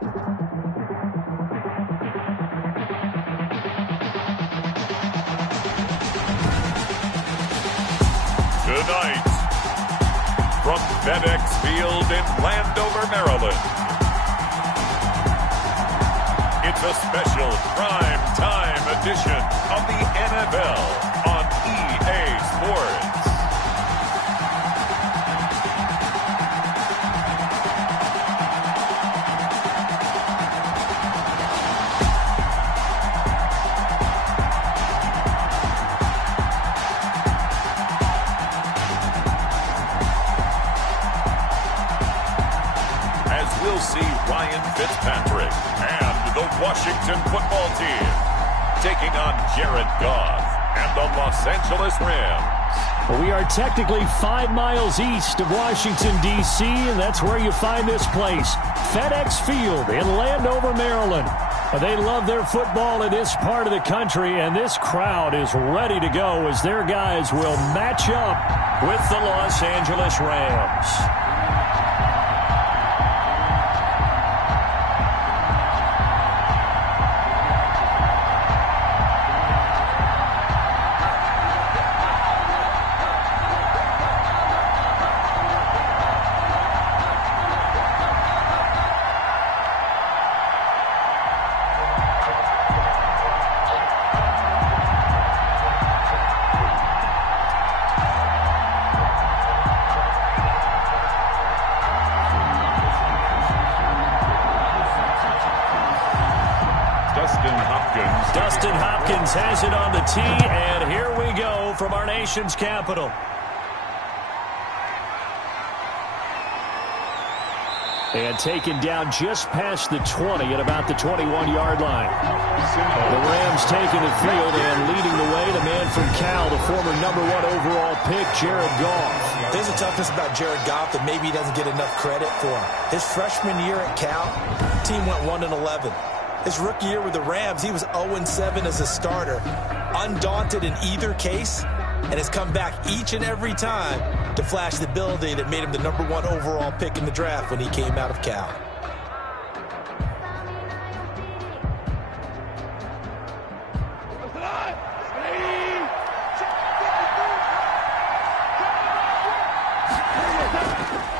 Tonight, from FedEx Field in Landover, Maryland, it's a special prime time edition of the NFL on EA Sports. We'll see Ryan Fitzpatrick and the Washington football team taking on Jared Goff and the Los Angeles Rams. Well, we are technically 5 miles east of Washington, D.C., and that's where you find this place, FedEx Field in Landover, Maryland. They love their football in this part of the country, and this crowd is ready to go as their guys will match up with the Los Angeles Rams. Dustin Hopkins has it on the tee, and here we go from our nation's capital. And taken down just past the 20 at about the 21-yard line. The Rams taking the field and leading the way. The man from Cal, the former #1 overall pick, Jared Goff. There's a toughness about Jared Goff that maybe he doesn't get enough credit for. His freshman year at Cal, team went 1-11. His rookie year with the Rams, he was 0-7 as a starter, undaunted in either case, and has come back each and every time to flash the ability that made him the #1 overall pick in the draft when he came out of Cal.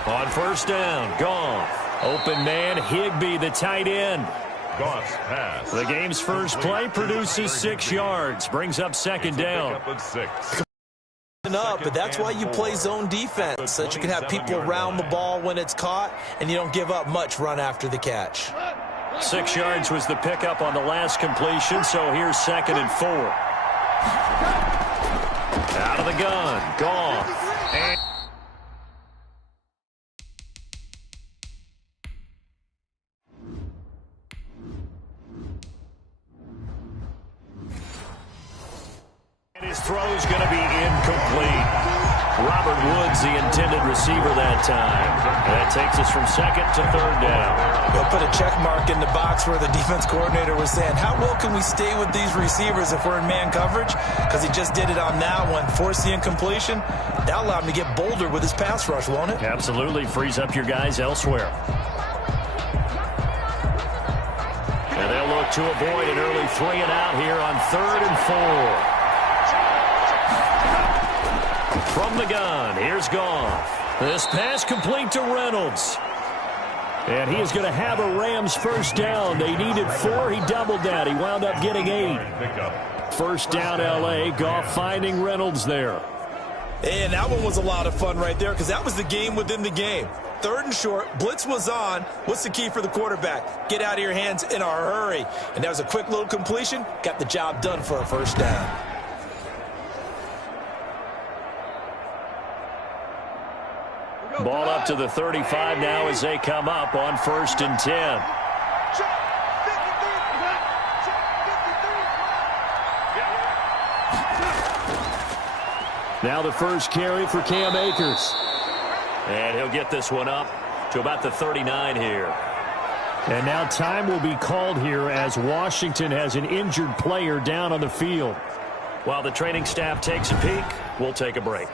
On first down, Goff. Open man, Higbee, the tight end. Goff's pass. The game's first play produces 6 yards, brings up second down. But that's why you play zone defense, so that you can have people around the ball when it's caught, and you don't give up much run after the catch. 6 yards was the pickup on the last completion, so here's 2nd and 4. Out of the gun, Goff. And his throw's going to be incomplete. Robert Woods, the intended receiver that time. That takes us from 2nd to 3rd down. They'll put a check mark in the box where the defense coordinator was saying, how well can we stay with these receivers if we're in man coverage? Because he just did it on that one, forced the incompletion. That'll allow him to get bolder with his pass rush, won't it? Absolutely. Frees up your guys elsewhere. And they'll look to avoid an early 3 and out here on 3rd and 4. From the gun, here's Goff. This pass complete to Reynolds. And he is going to have a Rams first down. They needed 4. He doubled that. He wound up getting 8. First down, L.A. Goff finding Reynolds there. And that one was a lot of fun right there because that was the game within the game. 3rd and short, blitz was on. What's the key for the quarterback? Get out of your hands in a hurry. And that was a quick little completion. Got the job done for a first down. Ball up to the 35 now as they come up on 1st and 10. Now the first carry for Cam Akers. And he'll get this one up to about the 39 here. And now time will be called here as Washington has an injured player down on the field. While the training staff takes a peek, we'll take a break.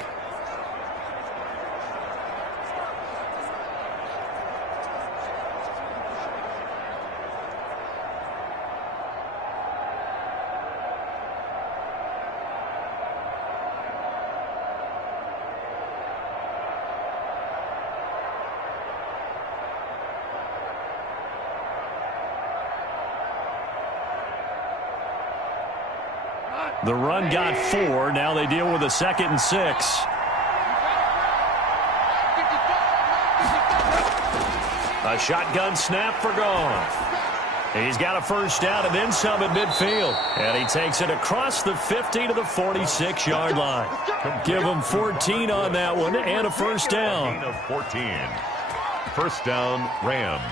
The run got 4. Now they deal with a 2nd and 6. A shotgun snap for Goff. He's got a first down and then some at midfield. And he takes it across the 50 to the 46-yard line. Give him 14 on that one and a first down. 14. First down, Rams.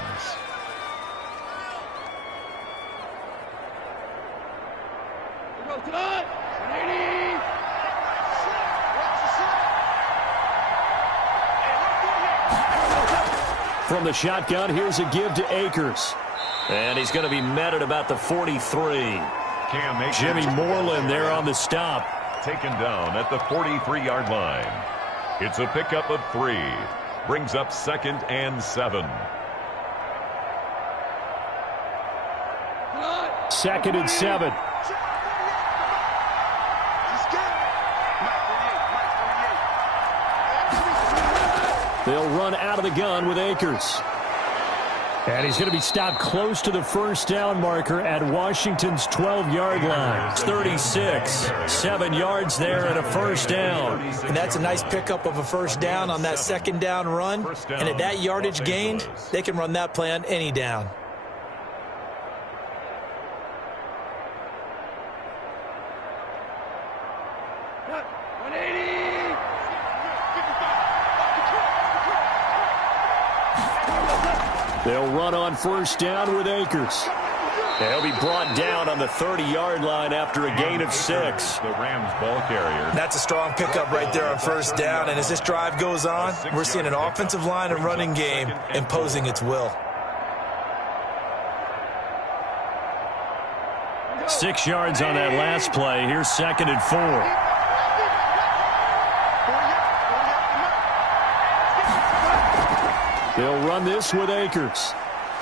From the shotgun, here's a give to Akers. And he's going to be met at about the 43. Jimmy Moreland there on the stop. Taken down at the 43-yard line. It's a pickup of 3. Brings up 2nd and 7. 2nd and 7. They'll run out of the gun with Akers. And he's going to be stopped close to the first down marker at Washington's 12-yard line. It's 36. 7 yards there and a first down. And that's a nice pickup of a first down on that second down run. And at that yardage gained, they can run that play on any down. They'll run on first down with Akers. They'll be brought down on the 30-yard line after a gain of 6. The Rams ball carrier. That's a strong pickup right there on first down. And as this drive goes on, we're seeing an offensive line and running game imposing its will. 6 yards on that last play. Here's 2nd and 4. They'll run this with Akers.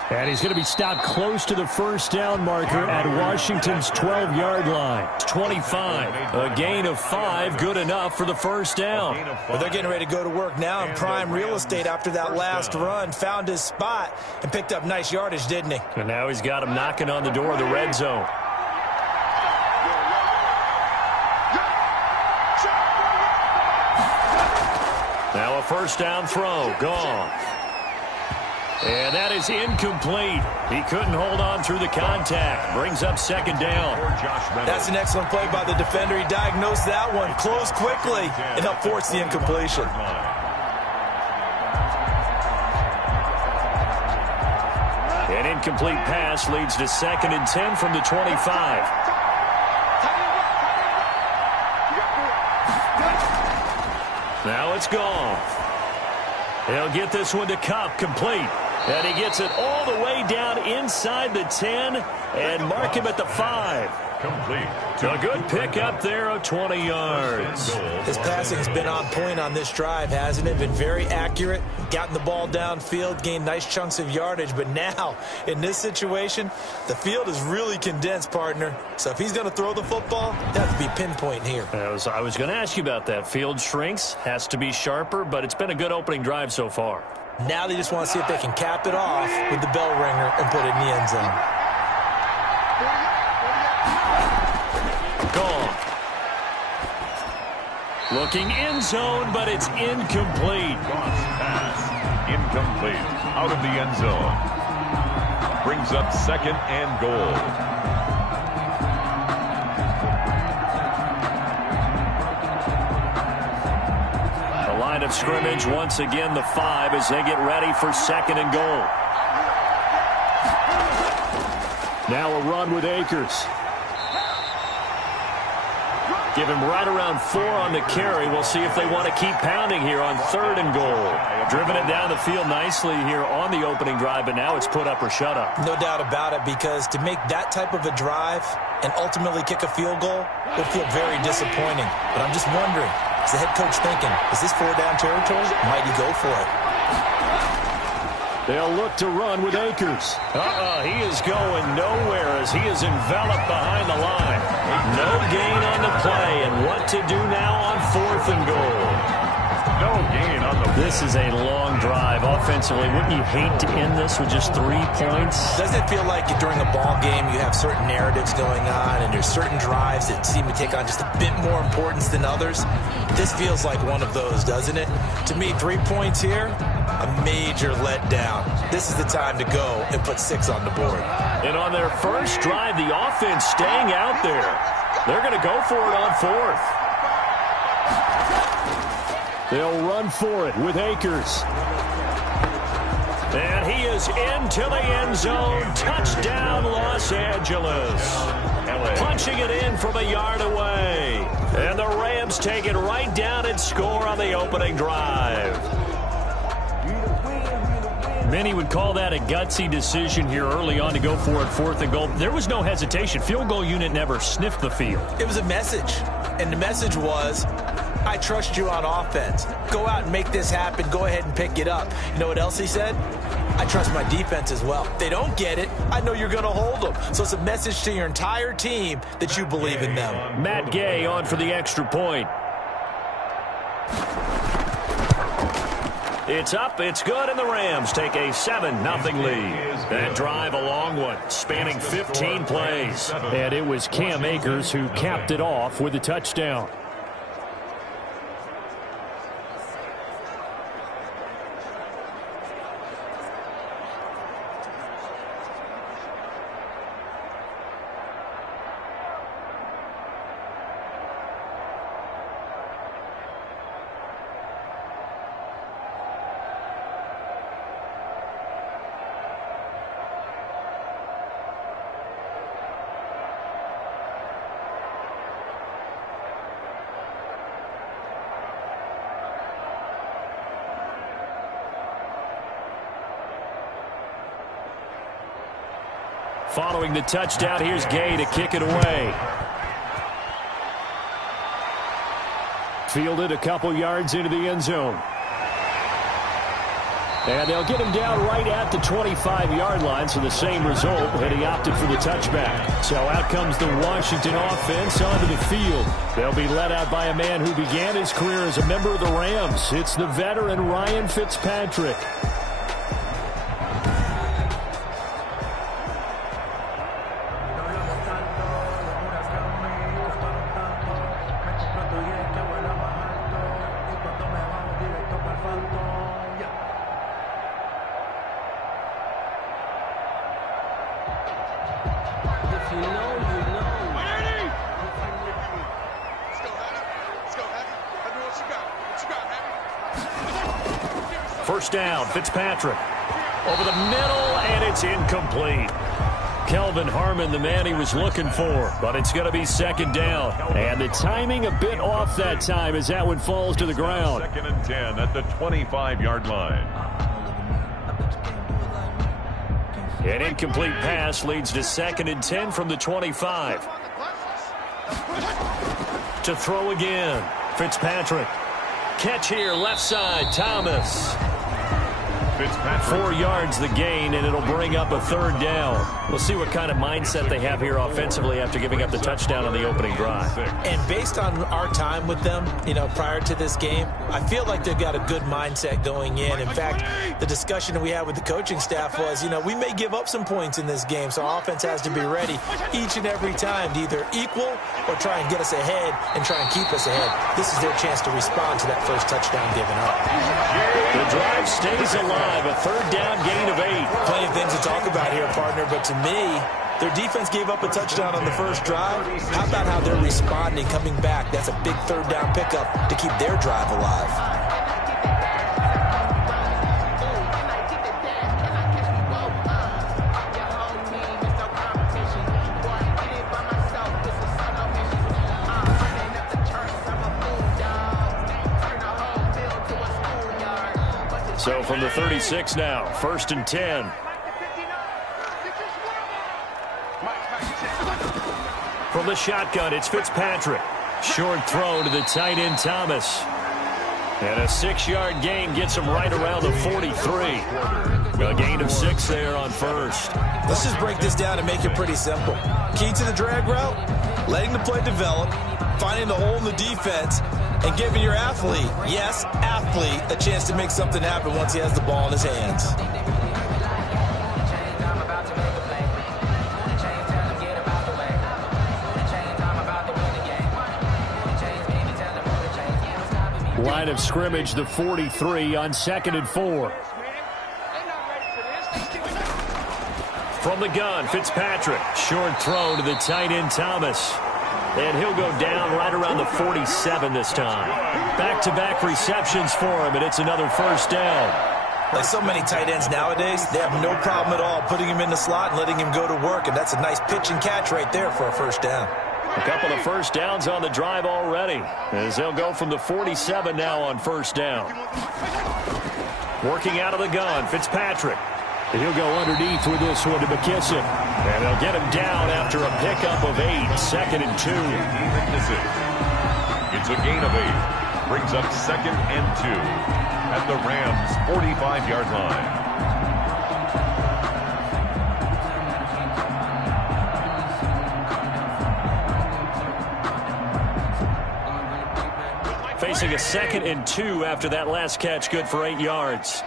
And he's going to be stopped close to the first down marker at Washington's 12-yard line. 25. A gain of 5, good enough for the first down. Well, they're getting ready to go to work now in prime real estate after that last run. Found his spot and picked up nice yardage, didn't he? And now he's got him knocking on the door of the red zone. Now a first down throw. Gone. And that is incomplete. He couldn't hold on through the contact. Brings up 2nd down. That's an excellent play by the defender. He diagnosed that one, closed quickly, and helped force the incompletion. An incomplete pass leads to 2nd and 10 from the 25. Now it's gone. He'll get this one to Kupp, complete. And he gets it all the way down inside the 10 and mark him at the 5. Complete. A good pickup there of 20 yards. His passing has been on point on this drive, hasn't it? Been very accurate, gotten the ball downfield, gained nice chunks of yardage. But now, in this situation, the field is really condensed, partner. So if he's going to throw the football, it has to be pinpoint here. I was going to ask you about that. Field shrinks, has to be sharper, but it's been a good opening drive so far. Now they just want to see if they can cap it off with the bell ringer and put it in the end zone. Gone. Looking end zone, but it's incomplete. Pass. Incomplete. Out of the end zone. Brings up 2nd and goal. The line of scrimmage, once again, the 5 as they get ready for 2nd and goal. Now a run with Akers. Give him right around 4 on the carry. We'll see if they want to keep pounding here on 3rd and goal. Driven it down the field nicely here on the opening drive, but now it's put up or shut up. No doubt about it, because to make that type of a drive and ultimately kick a field goal will feel very disappointing. But I'm just wondering, is the head coach thinking, is this 4-down territory? Might he go for it? They'll look to run with Akers. He is going nowhere as he is enveloped behind the line. No gain on the play, and what to do now on 4th and goal. no gain on the This is a long drive offensively. Wouldn't you hate to end this with just 3 points? Doesn't it feel like during a ball game you have certain narratives going on and there's certain drives that seem to take on just a bit more importance than others? This feels like one of those, doesn't it? To me, 3 points here, a major letdown. This is the time to go and put 6 on the board. And on their first drive, the offense staying out there. They're going to go for it on 4th. They'll run for it with Akers. And he is into the end zone. Touchdown, Los Angeles. Punching it in from a yard away. And the Rams take it right down and score on the opening drive. Many would call that a gutsy decision here early on to go for it 4th and goal. There was no hesitation. Field goal unit never sniffed the field. It was a message, and the message was, I trust you on offense. Go out and make this happen. Go ahead and pick it up. You know what else he said? I trust my defense as well. If they don't get it, I know you're going to hold them. So it's a message to your entire team that you believe in them. Matt Gay on for the extra point. It's up, it's good, and the Rams take a 7-0 lead. That drive, a long one, spanning 15 plays. And it was Cam Akers who capped it off with a touchdown. Following the touchdown, here's Gay to kick it away. Fielded a couple yards into the end zone. And they'll get him down right at the 25-yard line, so the same result, and he opted for the touchback. So out comes the Washington offense onto the field. They'll be led out by a man who began his career as a member of the Rams. It's the veteran Ryan Fitzpatrick. First down, Fitzpatrick. Over the middle, and it's incomplete. Kelvin Harmon, the man he was looking for, but it's going to be second down. And the timing a bit off that time as that one falls to the ground. 2nd and 10 at the 25-yard line. An incomplete pass leads to 2nd and 10 from the 25. To throw again, Fitzpatrick. Catch here, left side, Thomas. 4 yards the gain, and it'll bring up a 3rd down. We'll see what kind of mindset they have here offensively after giving up the touchdown on the opening drive. And based on our time with them, prior to this game, I feel like they've got a good mindset going in. In fact, the discussion that we had with the coaching staff was, we may give up some points in this game, so our offense has to be ready each and every time to either equal or try and get us ahead and try and keep us ahead. This is their chance to respond to that first touchdown given up. The drive stays alive, a 3rd down gain of 8. Plenty of things to talk about here, partner, but to me, their defense gave up a touchdown on the first drive. How about how they're responding, coming back? That's a big 3rd down pickup to keep their drive alive. So from the 36 now, 1st and 10. From the shotgun, it's Fitzpatrick. Short throw to the tight end, Thomas. And a 6-yard gain gets him right around the 43. A gain of 6 there on 1st. Let's just break this down and make it pretty simple. Key to the drag route, letting the play develop, finding the hole in the defense, and giving your athlete, yes, athlete, a chance to make something happen once he has the ball in his hands. Line of scrimmage, the 43 on 2nd and 4. From the gun, Fitzpatrick. Short throw to the tight end, Thomas. And he'll go down right around the 47 this time. Back-to-back receptions for him, and it's another first down. Like so many tight ends nowadays, they have no problem at all putting him in the slot and letting him go to work, and that's a nice pitch and catch right there for a first down. A couple of first downs on the drive already, as they'll go from the 47 now on first down. Working out of the gun, Fitzpatrick. He'll go underneath with this one to McKissick. And they'll get him down after a pickup of 8, 2nd and 2. It's a gain of 8. Brings up 2nd and 2 at the Rams' 45-yard line. Facing a 2nd and 2 after that last catch, good for 8 yards.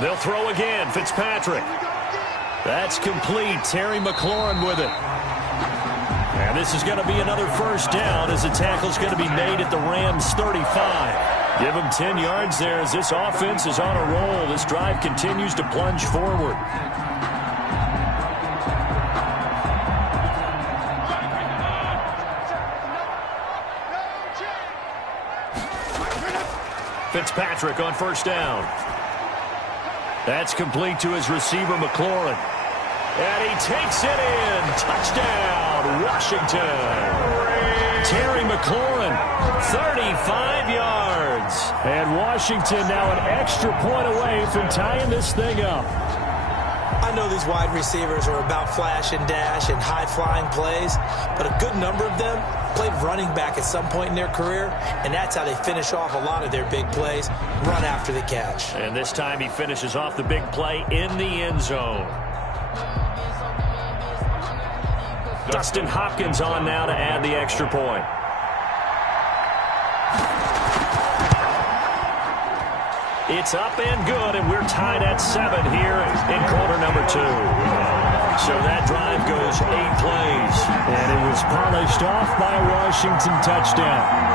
They'll throw again, Fitzpatrick. That's complete. Terry McLaurin with it. And this is going to be another first down as the tackle's going to be made at the Rams' 35. Give them 10 yards there as this offense is on a roll. This drive continues to plunge forward. Fitzpatrick on first down. That's complete to his receiver, McLaurin. And he takes it in. Touchdown, Washington. Terry McLaurin, 35 yards. And Washington now an extra point away from tying this thing up. I know these wide receivers are about flash and dash and high-flying plays, but a good number of them played running back at some point in their career, and that's how they finish off a lot of their big plays, run after the catch. And this time he finishes off the big play in the end zone. Dustin Hopkins on now to add the extra point. It's up and good, and we're tied at 7 here in quarter number 2. So that drive goes 8 plays. And it was polished off by a Washington touchdown.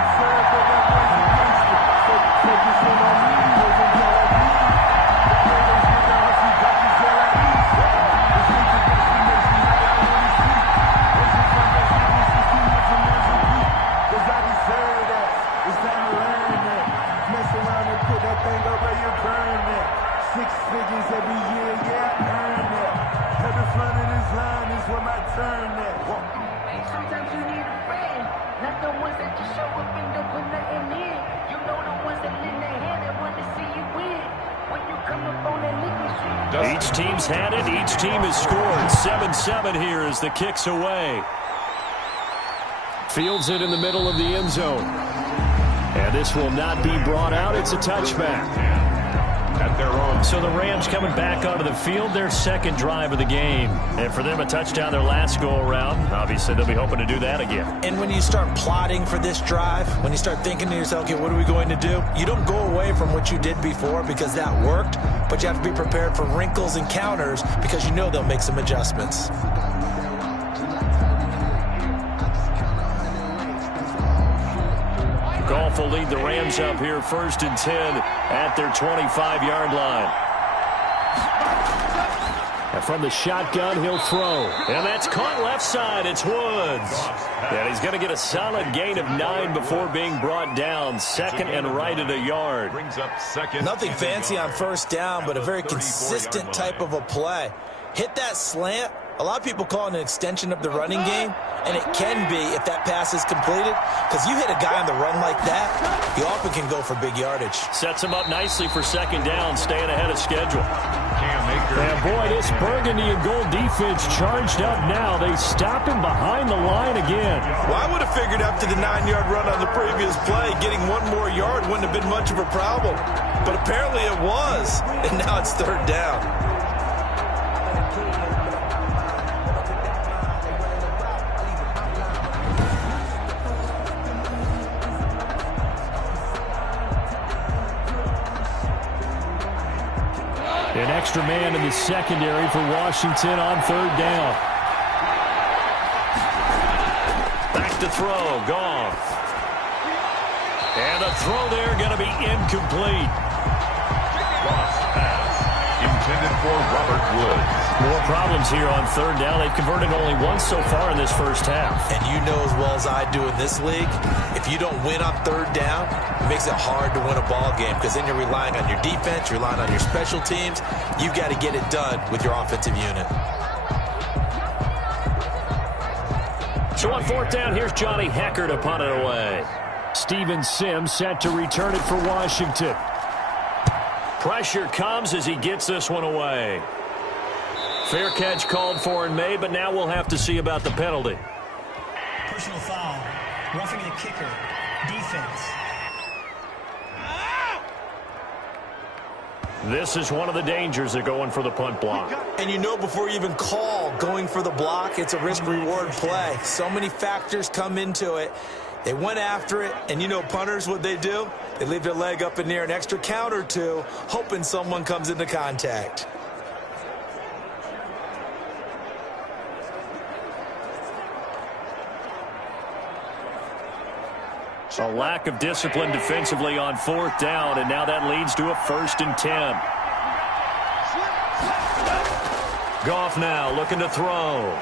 Each team's had it. Each team has scored. 7-7 here as the kick's away. Fields it in the middle of the end zone. And this will not be brought out. It's a touchback. At their own. So the Rams coming back onto the field, their second drive of the game. And for them, a touchdown their last go-around. Obviously, they'll be hoping to do that again. And when you start plotting for this drive, when you start thinking to yourself, okay, what are we going to do? You don't go away from what you did before because that worked, but you have to be prepared for wrinkles and counters because you know they'll make some adjustments. Goff will lead the Rams up here 1st and 10 at their 25-yard line. And from the shotgun, he'll throw. And that's caught left side. It's Woods. And he's going to get a solid gain of 9 before being brought down. 2nd and right at a yard. Brings up 2nd. Nothing fancy on first down, but a very consistent type of a play. Hit that slant. A lot of people call it an extension of the running game, and it can be if that pass is completed, because you hit a guy on the run like that, you often can go for big yardage. Sets him up nicely for 2nd down, staying ahead of schedule. And boy, this burgundy and gold defense charged up now. They stop him behind the line again. Well, I would have figured after the 9-yard run on the previous play, getting 1 more yard wouldn't have been much of a problem. But apparently it was, and now it's 3rd down. An extra man in the secondary for Washington on third down. Back to throw. Goff. And a throw there going to be incomplete. Lost pass. Intended for Robert Woods. More problems here on third down. They've converted only once so far in this first half. And you know as well as I do in this league, if you don't win on third down, it makes it hard to win a ball game because then you're relying on your defense, you're relying on your special teams. You've got to get it done with your offensive unit. So on fourth down, here's Johnny Hecker to punt it away. Steven Sims set to return it for Washington. Pressure comes as he gets this one away. Fair catch called for and made, but now we'll have to see about the penalty. Personal foul. Roughing the kicker. Defense. This is one of the dangers of going for the punt block. And you know before you even call going for the block, it's a risk-reward play. So many factors come into it. They went after it, and you know punters, what they do? They leave their leg up in the air an extra count or two, hoping someone comes into contact. A lack of discipline defensively on fourth down, and now that leads to a 1st and 10. Goff now looking to throw.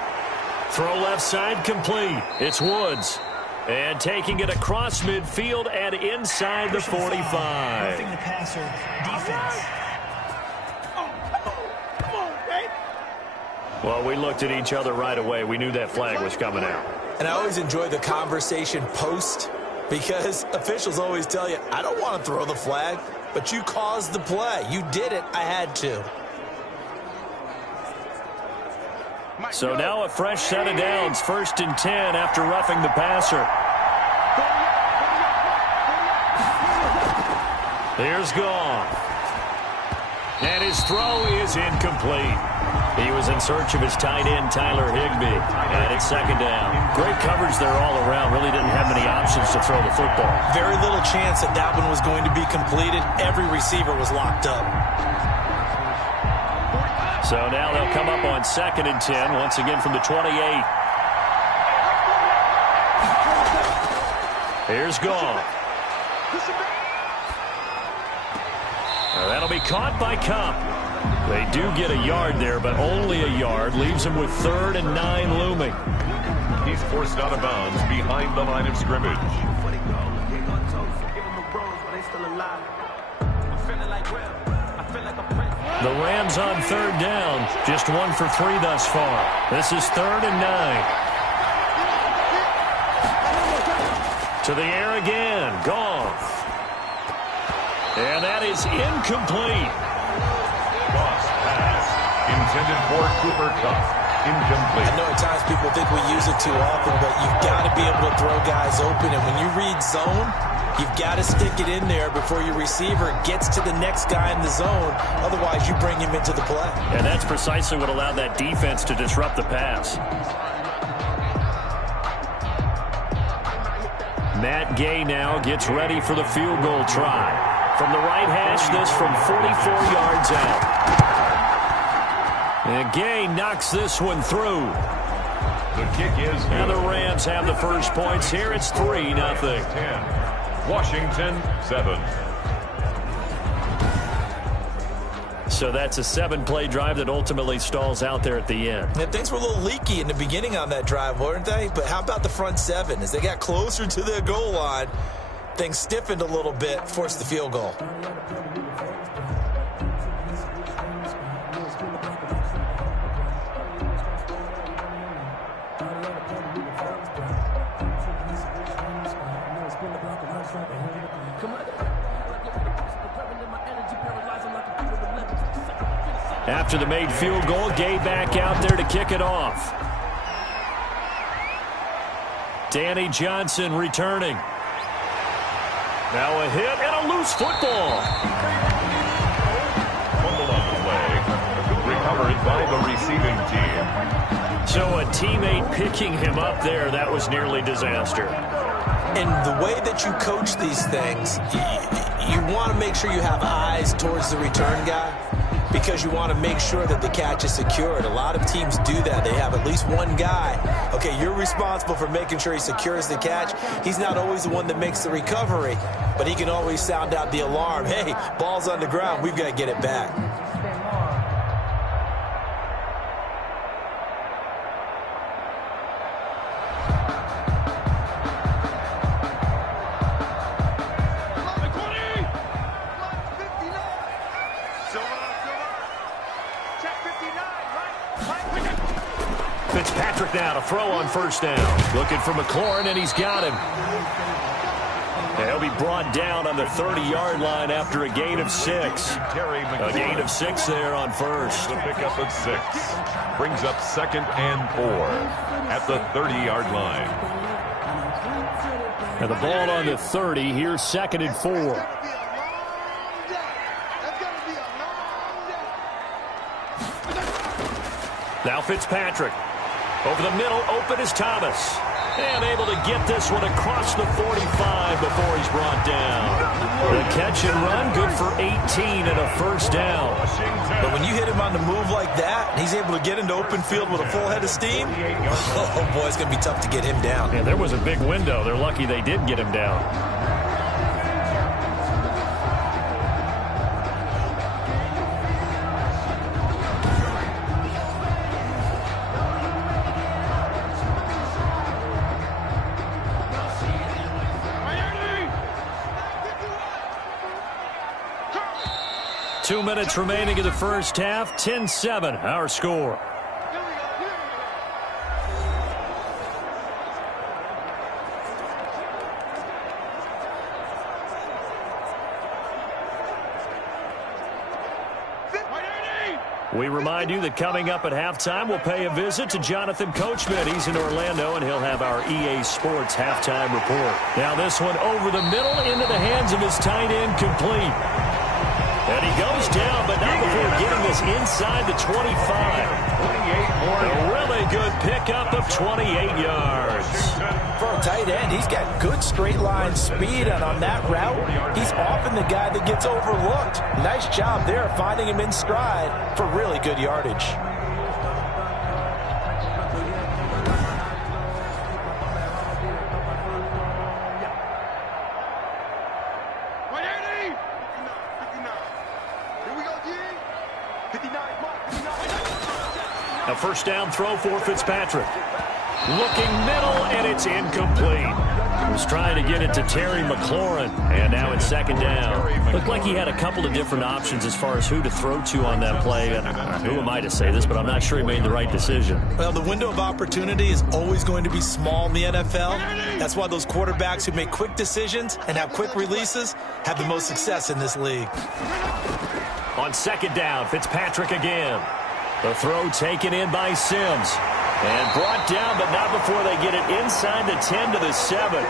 Throw left side complete. It's Woods. And taking it across midfield and inside the 45. Roughing the passer. Defense. Well, we looked at each other right away. We knew that flag was coming out. And I always enjoy the conversation post because officials always tell you, I don't want to throw the flag, but you caused the play. You did it. I had to. So now a fresh set of downs, 1st and 10 after roughing the passer. Here's Goff. And his throw is incomplete. He was in search of his tight end, Tyler Higbee. And it's 2nd down. Great coverage there all around. Really didn't have many options to throw the football. Very little chance that that one was going to be completed. Every receiver was locked up. So now they'll come up on 2nd and 10, once again from the 28. Here's Goff. That'll be caught by Cup. They do get a yard there, but only a yard. Leaves them with 3rd and 9 looming. He's forced out of bounds behind the line of scrimmage. The Rams on 3rd down. Just 1 for 3 thus far. This is 3rd and 9. To the air again. Goff. And that is incomplete. Lost pass. Intended for Cooper Kupp. Incomplete. I know at times people think we use it too often, but you've got to be able to throw guys open. And when you read zone, you've got to stick it in there before your receiver gets to the next guy in the zone. Otherwise, you bring him into the play. And that's precisely what allowed that defense to disrupt the pass. Matt Gay now gets ready for the field goal try. From the right hash, this from 44 yards out. And Gay knocks this one through. The kick is good. And the Rams have the first points here. It's 3-0. 10. Washington, 7. So that's a 7-play drive that ultimately stalls out there at the end. And things were a little leaky in the beginning on that drive, weren't they? But how about the front 7? As they got closer to their goal line, things stiffened a little bit, forced the field goal. After the made field goal, Gay back out there to kick it off. Danny Johnson returning. Now a hit and a loose football. Fumble on the play. Recovered by the receiving team. So a teammate picking him up there, that was nearly disaster. And the way that you coach these things, you want to make sure you have eyes towards the return guy. because you want to make sure that the catch is secured. A lot of teams do that. They have at least one guy. Okay, you're responsible for making sure he secures the catch. He's not always the one that makes the recovery, but he can always sound out the alarm. Hey, ball's on the ground. We've got to get it back. Fitzpatrick now to throw on first down. Looking for McLaurin, and he's got him. And he'll be brought down on the 30-yard line after a gain of 6. A gain of 6 there on first. The pickup of 6. Brings up 2nd and 4 at the 30-yard line. And the ball on the 30. Here's 2nd and 4. Now Fitzpatrick. Over the middle, open is Thomas. And able to get this one across the 45 before he's brought down. The catch and run, good for 18 and a first down. But when you hit him on the move like that, and he's able to get into open field with a full head of steam, oh boy, it's going to be tough to get him down. Yeah, there was a big window. They're lucky they did get him down. 2 minutes remaining in the first half. 10-7, our score. We remind you that coming up at halftime, we'll pay a visit to Jonathan Coachman. He's in Orlando, and he'll have our EA Sports halftime report. Now this one over the middle into the hands of his tight end, complete. And he goes down, but not before getting this inside the 25. A really good pickup of 28 yards. For a tight end, he's got good straight line speed, and on that route, he's often the guy that gets overlooked. Nice job there finding him in stride for really good yardage. A first down throw for Fitzpatrick. Looking middle, and it's incomplete. He was trying to get it to Terry McLaurin, and now it's second down. Looked like he had a couple of different options as far as who to throw to on that play. And who am I to say this, but I'm not sure he made the right decision. Well, the window of opportunity is always going to be small in the NFL. That's why those quarterbacks who make quick decisions and have quick releases have the most success in this league. On second down, Fitzpatrick again. The throw taken in by Sims. And brought down, but not before they get it inside the 10 to the 7.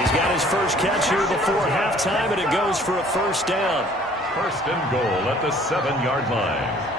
He's got his first catch here before halftime, and it goes for a first down. First and goal at the 7-yard line.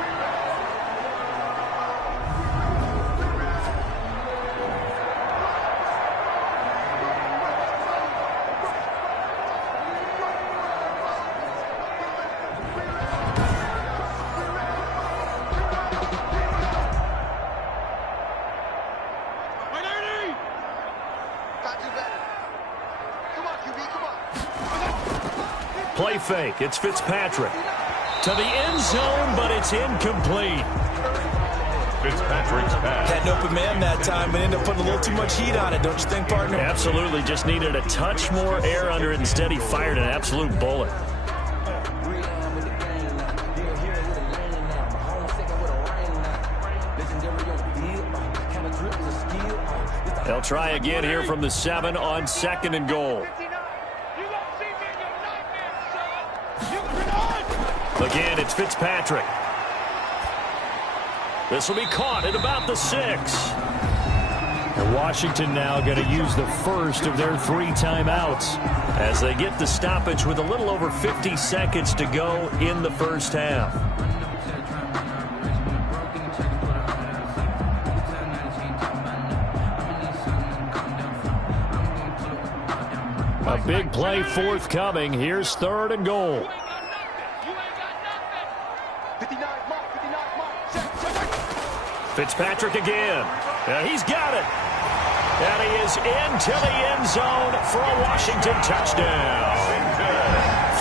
Play fake. It's Fitzpatrick. To the end zone, but it's incomplete. Fitzpatrick's pass. Had an open man that time, but ended up putting a little too much heat on it, don't you think, partner? Absolutely. Just needed a touch more air under it. Instead, he fired an absolute bullet. They'll try again here from the 7 on second and goal. Again, it's Fitzpatrick. This will be caught at about the 6. And Washington now going to use the first of their 3 timeouts as they get the stoppage with a little over 50 seconds to go in the first half. A big play forthcoming. Here's third and goal. 59. Fitzpatrick again. He's got it. And he is into the end zone for a Washington touchdown.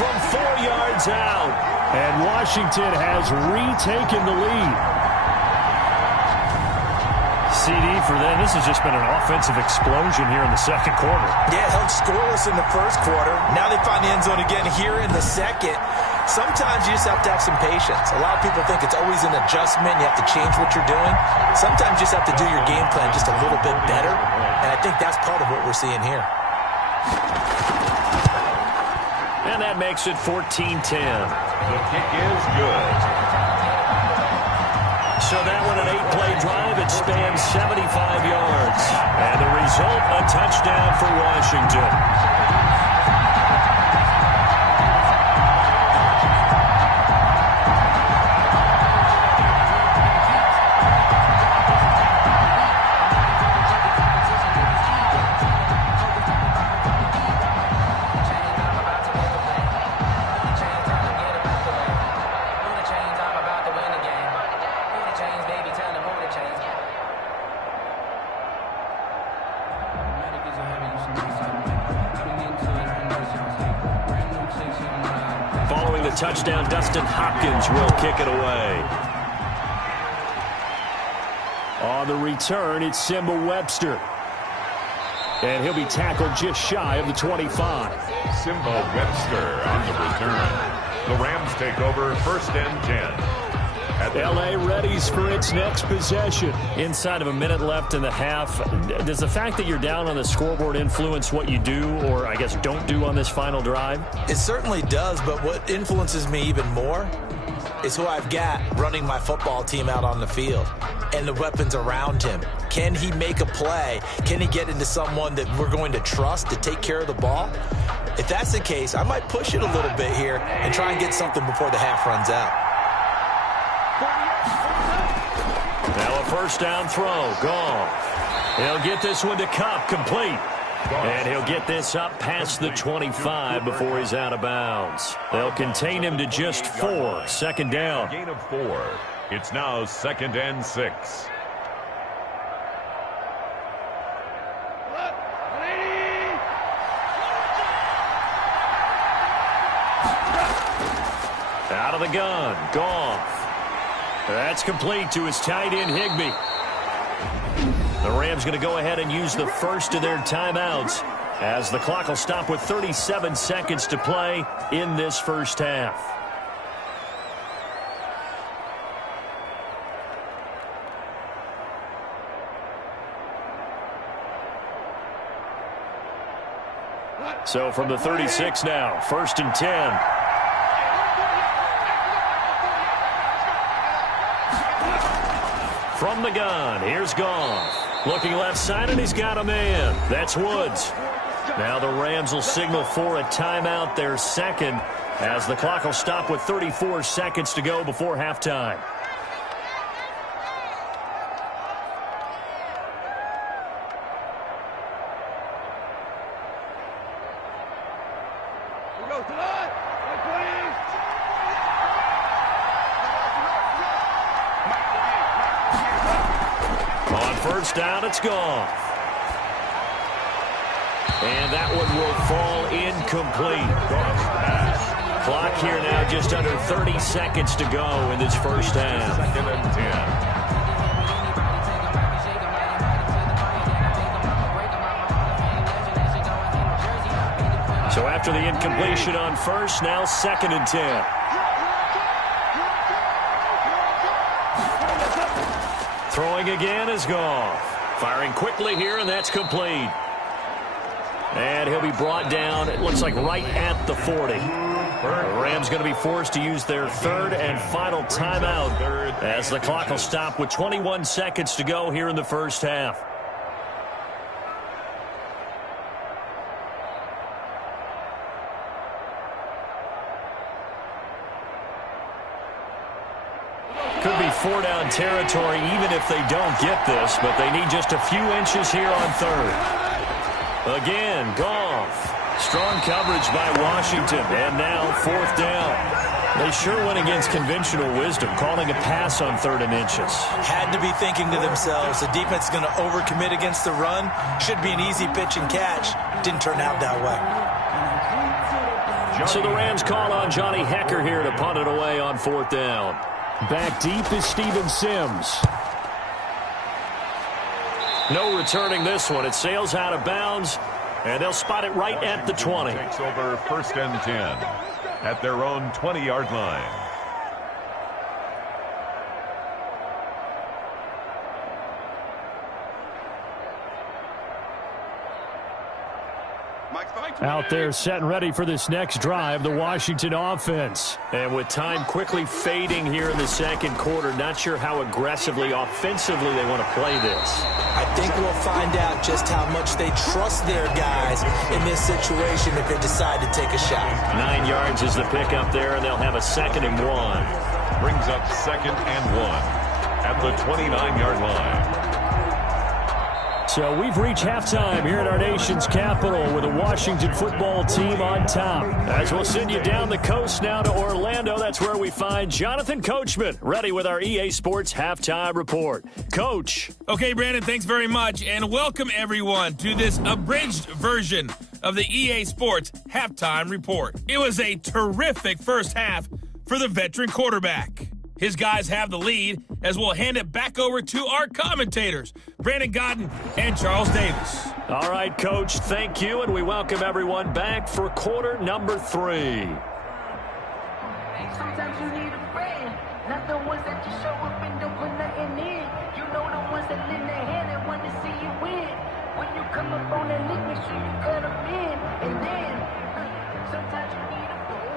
From 4 yards out. And Washington has retaken the lead. CD for them. This has just been an offensive explosion here in the second quarter. Yeah, held scoreless in the first quarter. Now they find the end zone again here in the second. Sometimes you just have to have some patience. A lot of people think it's always an adjustment. You have to change what you're doing. Sometimes you just have to do your game plan just a little bit better. And I think that's part of what we're seeing here. And that makes it 14-10. The kick is good. So that one an 8-play drive. It spans 75 yards. And the result, a touchdown for Washington. Touchdown, Dustin Hopkins will kick it away. On the return, it's Simba Webster. And he'll be tackled just shy of the 25. Simba Webster on the return. The Rams take over 1st and 10. L.A. readies for its next possession. Inside of a minute left in the half, does the fact that you're down on the scoreboard influence what you do, or I guess don't do on this final drive? It certainly does, but what influences me even more is who I've got running my football team out on the field and the weapons around him. Can he make a play? Can he get into someone that we're going to trust to take care of the ball? If that's the case, I might push it a little bit here and try and get something before the half runs out. Now a first down throw. Gone. He'll get this one to Kupp, complete. And he'll get this up past the 25 before he's out of bounds. They'll contain him to just 4. 2nd down. Gain of 4. It's now 2nd and 6. Out of the gun. Goff. That's complete to his tight end, Higbee. The Rams going to go ahead and use the first of their timeouts as the clock will stop with 37 seconds to play in this first half. So from the 36 now, 1st and 10. From the gun, here's Goff. Looking left side, and he's got a man. That's Woods. Now the Rams will signal for a timeout, their second, as the clock will stop with 34 seconds to go before halftime. First down, it's Goff. And that one will fall incomplete. Clock here now just under 30 seconds to go in this first half. 2nd and 10. So after the incompletion on first, now 2nd and 10. Throwing again is Goff. Firing quickly here, and that's complete. And he'll be brought down, it looks like right at the 40. The Rams going to be forced to use their 3rd and final timeout as the clock will stop with 21 seconds to go here in the first half. Could be 4-down territory even if they don't get this, but they need just a few inches here on 3rd. Again, Goff. Strong coverage by Washington, and now 4th down. They sure went against conventional wisdom, calling a pass on 3rd and inches. Had to be thinking to themselves, the defense is going to overcommit against the run. Should be an easy pitch and catch. Didn't turn out that way. So the Rams call on Johnny Hecker here to punt it away on 4th down. Back deep is Steven Sims. No returning this one. It sails out of bounds, and they'll spot it right at the 20. Takes over 1st and 10 at their own 20-yard line. Out there set and ready for this next drive, the Washington offense. And with time quickly fading here in the 2nd quarter, not sure how aggressively, offensively they want to play this. I think we'll find out just how much they trust their guys in this situation if they decide to take a shot. 9 yards is the pickup there, and they'll have a 2nd and 1. Brings up 2nd and 1 at the 29-yard line. So we've reached halftime here at our nation's capital with the Washington football team on top. As we'll send you down the coast now to Orlando, that's where we find Jonathan Coachman, ready with our EA Sports Halftime Report. Coach. Okay, Brandon, thanks very much, and welcome everyone to this abridged version of the EA Sports Halftime Report. It was a terrific first half for the veteran quarterback. His guys have the lead as we'll hand it back over to our commentators, Brandon Godden and Charles Davis. All right, Coach, thank you, and we welcome everyone back for quarter number 3. Sometimes you need a friend, not the ones that just show up and don't put nothing in. You know the ones that lend their hand and want to see you win. When you come up on that lick, make sure you cut them in. And then, sometimes you need a friend.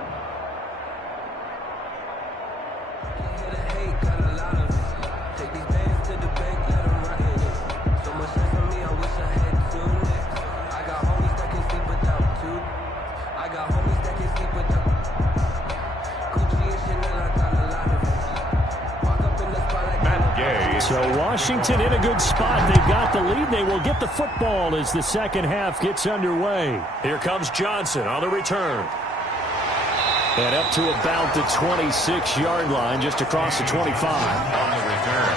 So Washington in a good spot. They've got the lead. They will get the football as the second half gets underway. Here comes Johnson on the return. And up to about the 26-yard line, just across the 25. On the return,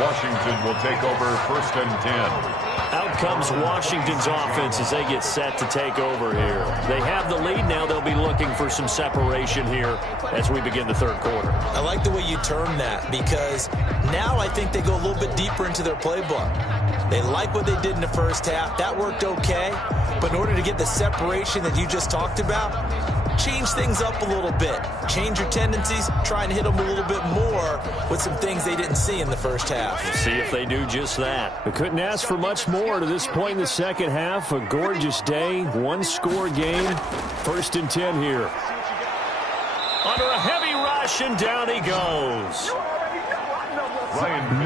Washington will take over 1st and 10. Out comes Washington's offense as they get set to take over here. They have the lead now. They'll be looking for some separation here as we begin the 3rd quarter. I like the way you term that because now I think they go a little bit deeper into their playbook. They like what they did in the first half. That worked okay. But in order to get the separation that you just talked about, change things up a little bit. Change your tendencies. Try and hit them a little bit more with some things they didn't see in the first half. We'll see if they do just that. We couldn't ask for much more to this point in the second half. A gorgeous day, one-score game. 1st and 10 here. Under a heavy rush, and down he goes.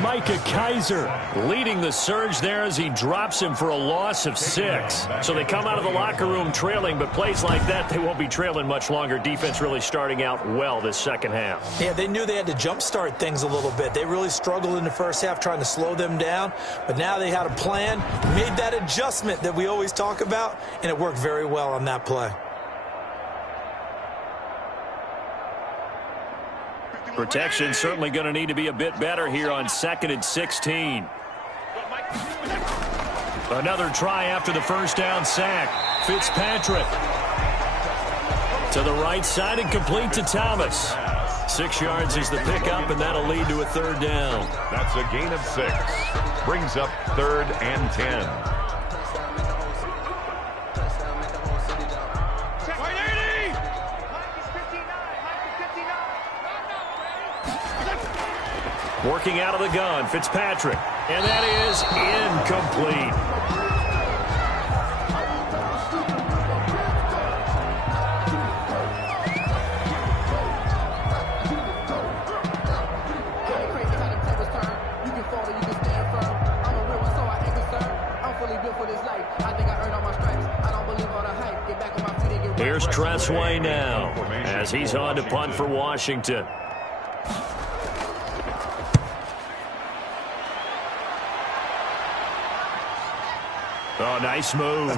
Micah Kaiser leading the surge there as he drops him for a loss of 6. So they come out of the locker room trailing, but plays like that, they won't be trailing much longer. Defense really starting out well this second half. Yeah, they knew they had to jumpstart things a little bit. They really struggled in the first half trying to slow them down, but now they had a plan, made that adjustment that we always talk about, and it worked very well on that play. Protection certainly going to need to be a bit better here on 2nd and 16. Another try after the first down sack. Fitzpatrick to the right side and complete to Thomas. 6 yards is the pickup, and that'll lead to a 3rd down. That's a gain of 6. Brings up 3rd and 10. Working out of the gun, Fitzpatrick. And that is incomplete. Here's Tressway now as he's on to punt for Washington. Oh, nice move.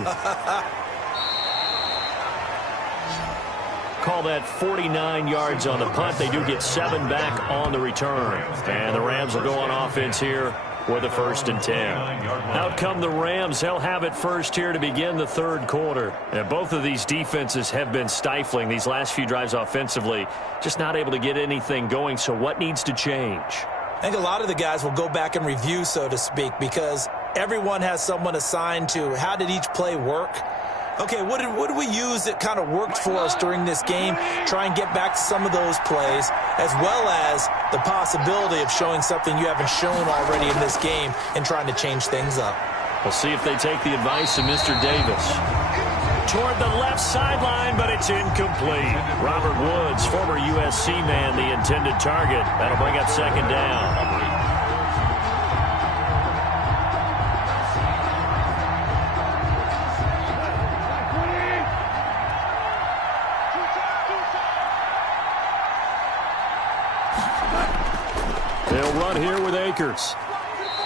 call that 49 yards on the punt. They do get 7 back on the return. And the Rams will go on offense here with a 1st and 10. Out come the Rams. They'll have it first here to begin the third quarter. And both of these defenses have been stifling these last few drives offensively. Just not able to get anything going. So what needs to change? I think a lot of the guys will go back and review, so to speak, because everyone has someone assigned to how did each play work. Okay, what did we use that kind of worked for us during this game? Try and get back to some of those plays, as well as the possibility of showing something you haven't shown already in this game and trying to change things up. We'll see if they take the advice of Mr. Davis. Toward the left sideline, but it's incomplete. Robert Woods, former USC man, the intended target. That'll bring up 2nd down. They'll run here with Akers.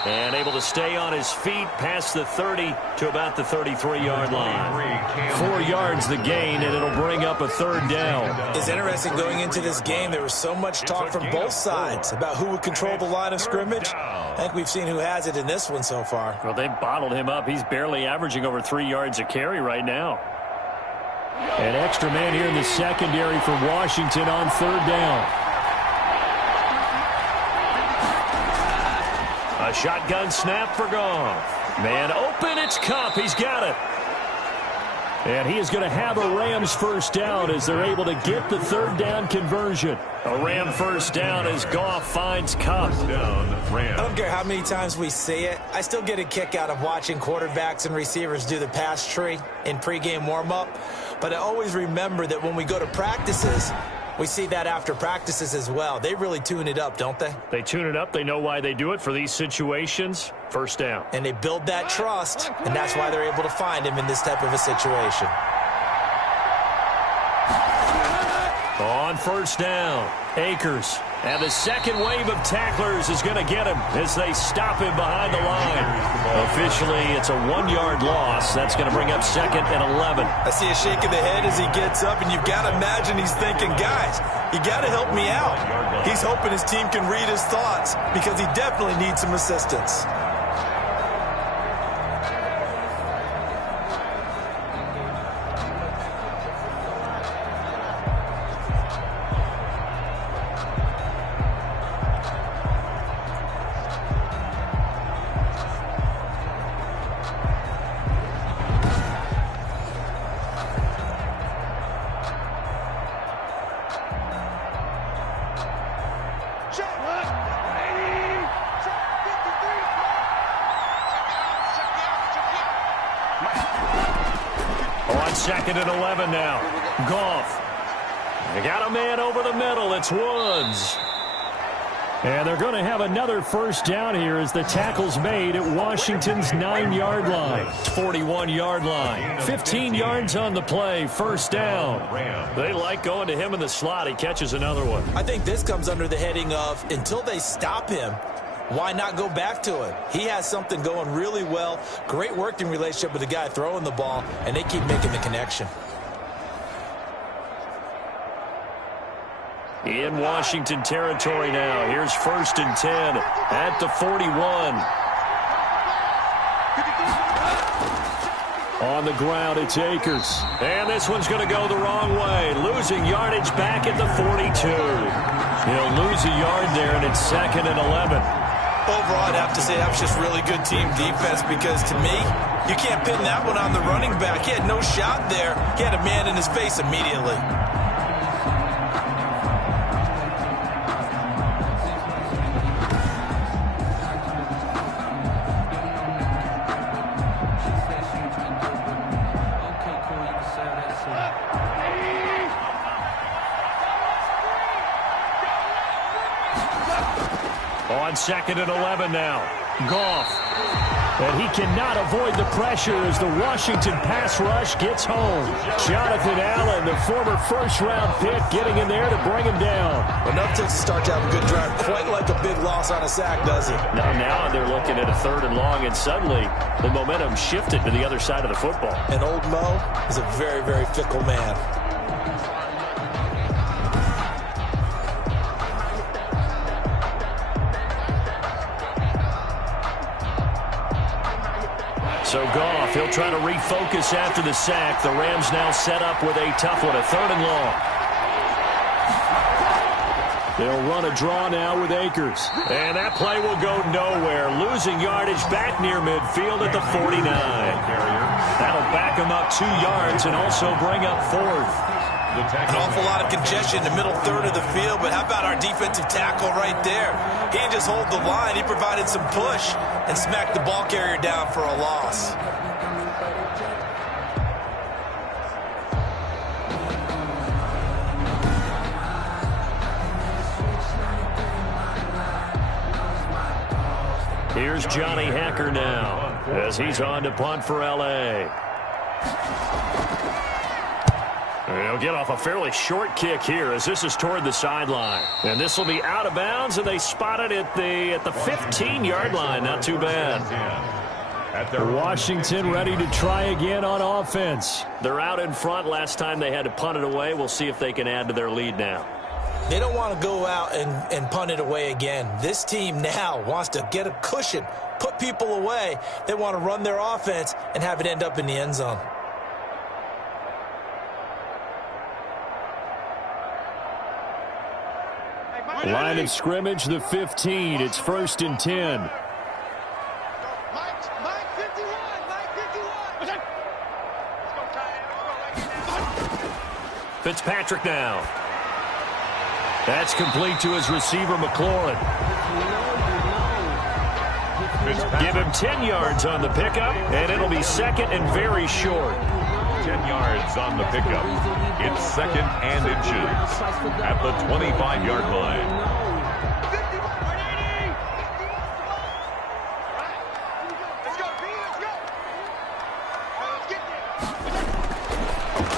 And able to stay on his feet past the 30 to about the 33-yard line. 4 yards the gain, and it'll bring up a 3rd down. It's interesting going into this game. There was so much talk from both sides about who would control the line of scrimmage. I think we've seen who has it in this one so far. Well, they've bottled him up. He's barely averaging over 3 yards a carry right now. An extra man here in the secondary for Washington on 3rd down. A shotgun snap for Goff. Man open, it's Kupp. He's got it. And he is going to have a Rams 1st down as they're able to get the 3rd down conversion. A Ram 1st down as Goff finds Kupp. I don't care how many times we see it. I still get a kick out of watching quarterbacks and receivers do the pass tree in pregame warm-up. But I always remember that when we go to practices, we see that after practices as well. They really tune it up, don't they? They tune it up. They know why they do it for these situations. 1st down. And they build that trust, and that's why they're able to find him in this type of a situation. On 1st down, Akers. And the second wave of tacklers is going to get him as they stop him behind the line. Officially, it's a 1-yard loss. That's going to bring up 2nd and 11. I see a shake of the head as he gets up, and you've got to imagine he's thinking, guys, you got to help me out. He's hoping his team can read his thoughts because he definitely needs some assistance. On 2nd and 11 now. Goff. They got a man over the middle. It's Woods. And they're going to have another 1st down here as the tackle's made at Washington's 9-yard line. 41-yard line. 15 yards on the play. 1st down. They like going to him in the slot. He catches another one. I think this comes under the heading of until they stop him, why not go back to it? He has something going really well. Great working relationship with the guy throwing the ball, and they keep making the connection. In Washington territory now. Here's 1st and 10 at the 41. On the ground, it's Akers. And this one's going to go the wrong way. Losing yardage back at the 42. He'll lose a yard there, and it's 2nd and 11. Overall, I'd have to say that was just really good team defense because, to me, you can't pin that one on the running back. He had no shot there. He had a man in his face immediately. On 2nd and 11 now. Goff. And he cannot avoid the pressure as the Washington pass rush gets home. Jonathan Allen, the former 1st-round pick, getting in there to bring him down. Enough to start to have a good drive. Quite like a big loss on a sack, does he? Now they're looking at a 3rd and long, and suddenly the momentum shifted to the other side of the football. And old Mo is a very, very fickle man. So Goff, he'll try to refocus after the sack. The Rams now set up with a tough one, a 3rd and long. They'll run a draw now with Akers. And that play will go nowhere. Losing yardage back near midfield at the 49. That'll back him up 2 yards and also bring up 4th. An awful lot of congestion in the middle third of the field, but how about our defensive tackle right there? He didn't just hold the line. He provided some push and smacked the ball carrier down for a loss. Here's Johnny Hacker now as he's on to punt for L.A. He'll get off a fairly short kick here as this is toward the sideline. And this will be out of bounds, and they spot it at the 15-yard line. Not too bad. Washington ready to try again on offense. They're out in front. Last time they had to punt it away. We'll see if they can add to their lead now. They don't want to go out and punt it away again. This team now wants to get a cushion, put people away. They want to run their offense and have it end up in the end zone. Line of scrimmage, the 15. It's 1st and 10. Fitzpatrick now. That's complete to his receiver, McLaurin. Give him 10 yards on the pickup, and it'll be 2nd and very short. 10 yards on the pickup. It's 2nd and inches at the 25-yard line.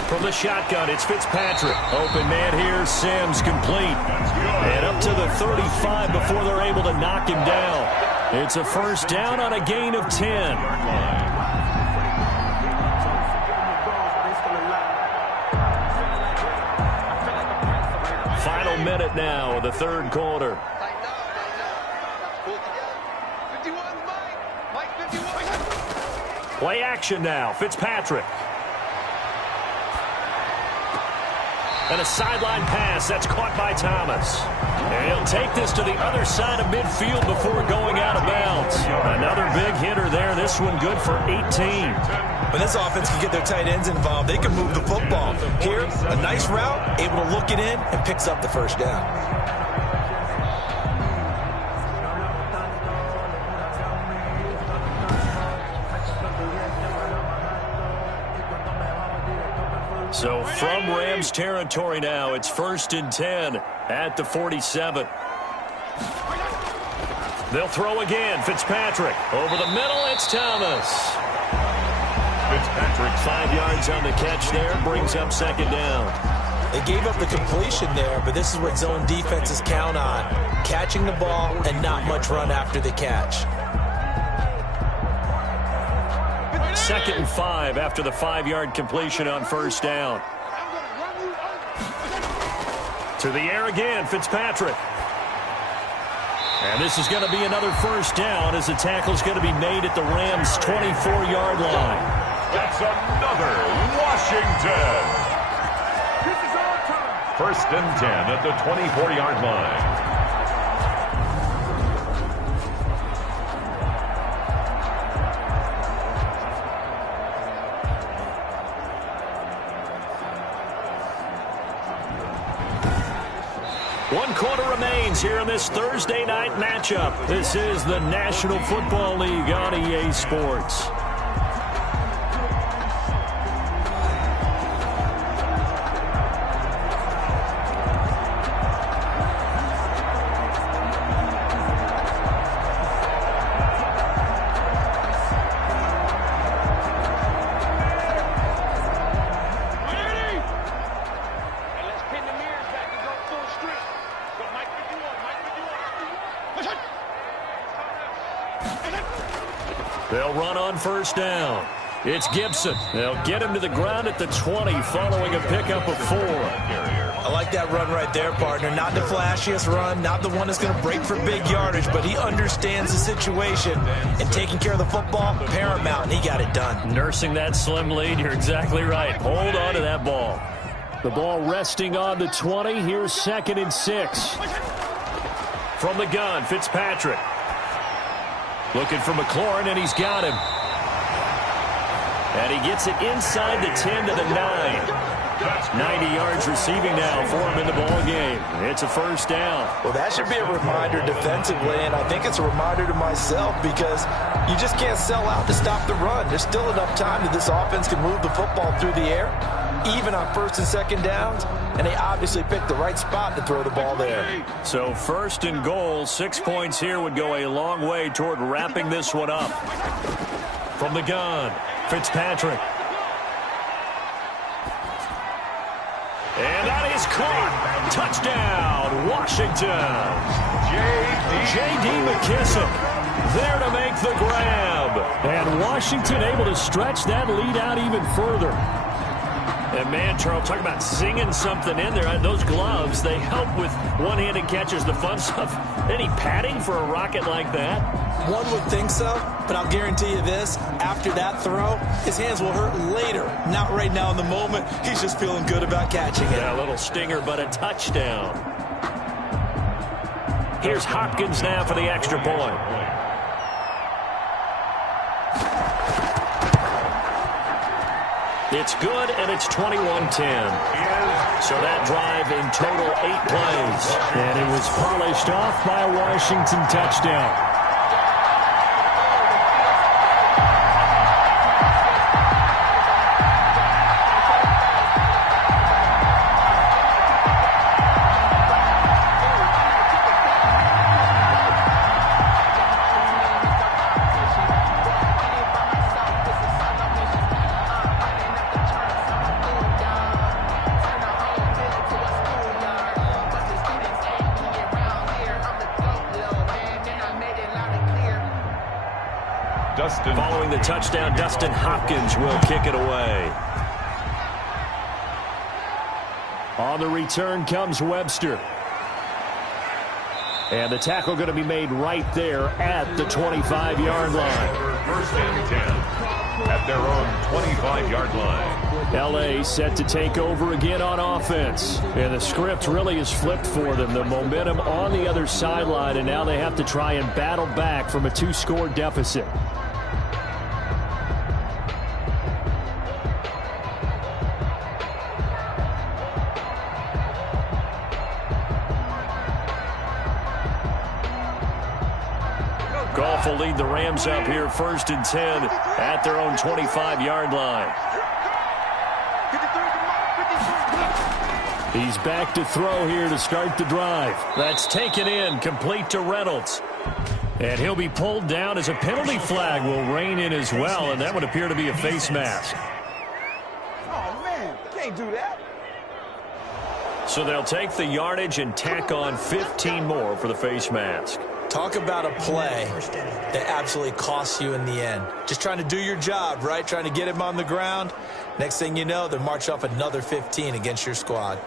From the shotgun, it's Fitzpatrick. Open man here, Sims complete. And up to the 35 before they're able to knock him down. It's a 1st down on a gain of 10. Final minute now of the 3rd quarter. Play action now, Fitzpatrick. And a sideline pass that's caught by Thomas. And he'll take this to the other side of midfield before going out of bounds. Another big hitter there. This one good for 18. When this offense can get their tight ends involved, they can move the football. Here, a nice route, able to look it in, and picks up the 1st down. So from Rams territory now, it's 1st and 10 at the 47. They'll throw again. Fitzpatrick over the middle. It's Thomas. Fitzpatrick 5 yards on the catch there. Brings up 2nd down. They gave up the completion there, but this is what zone defenses count on. Catching the ball and not much run after the catch. 2nd and 5 after the 5-yard completion on 1st down. To the air again, Fitzpatrick. And this is going to be another 1st down as the tackle's going to be made at the Rams' 24-yard line. That's another Washington. 1st and 10 at the 24-yard line. One quarter remains here in this Thursday night matchup. This is the National Football League on EA Sports. They'll run on 1st down. It's Gibson. They'll get him to the ground at the 20 following a pickup of 4. I like that run right there, partner. Not the flashiest run, not the one that's going to break for big yardage, but he understands the situation, and taking care of the football, paramount, and he got it done. Nursing that slim lead, you're exactly right. Hold on to that ball. The ball resting on the 20. Here's 2nd and 6. From the gun, Fitzpatrick. Looking for McLaurin, and he's got him. And he gets it inside the 10 to the 9. 90 yards receiving now for him in the ball game. It's a first down. Well, that should be a reminder defensively, and I think it's a reminder to myself because you just can't sell out to stop the run. There's still enough time that this offense can move the football through the air, even on 1st and 2nd downs, and they obviously picked the right spot to throw the ball there. So 1st and goal, 6 points here would go a long way toward wrapping this one up. From the gun, Fitzpatrick. And that is caught. Touchdown, Washington. J.D. McKissick there to make the grab. And Washington able to stretch that lead out even further. And, man, Charles, talk about singing something in there. Those gloves, they help with one-handed catches, the fun stuff. Any padding for a rocket like that? One would think so, but I'll guarantee you this. After that throw, his hands will hurt later. Not right now in the moment. He's just feeling good about catching it. Yeah, a little stinger, but a touchdown. Here's Hopkins now for the extra point. It's good, and it's 21-10. So that drive in total 8 plays. And it was polished off by a Washington touchdown. Following the touchdown, Dustin Hopkins will kick it away. On the return comes Webster. And the tackle going to be made right there at the 25-yard line. 1st and 10 at their own 25-yard line. L.A. set to take over again on offense. And the script really is flipped for them. The momentum on the other sideline, and now they have to try and battle back from a 2-score deficit. Goff will lead the Rams up here 1st and 10 at their own 25-yard line. He's back to throw here to start the drive. That's taken in, complete to Reynolds. And he'll be pulled down as a penalty flag will rein in as well, and that would appear to be a face mask. Oh, man, can't do that. So they'll take the yardage and tack on 15 more for the face mask. Talk about a play that absolutely costs you in the end. Just trying to do your job, right? Trying to get him on the ground. Next thing you know, they march off another 15 against your squad.